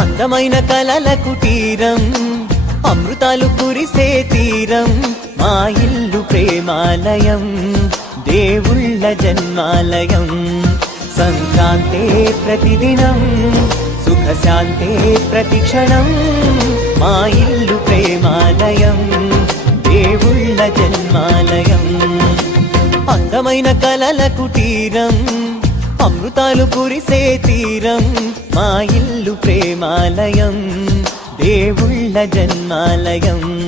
అందమైన కలల కుటీరం, అమృతాలు కురిసే తీరం, మా ఇల్లు ప్రేమాలయం, దేవుళ్ళ జన్మాలయం. సంక్రాంతే ప్రతిదినం, సుఖశాంతే ప్రతిక్షణం, మా ఇల్లు ప్రేమాలయం, దేవుళ్ళ జన్మాలయం. అందమైన కలల కుటీరం, అమృతాలు కురిసే తీరం, మా ఇల్లు ప్రేమాలయం, దేవుళ్ళ జన్మాలయం.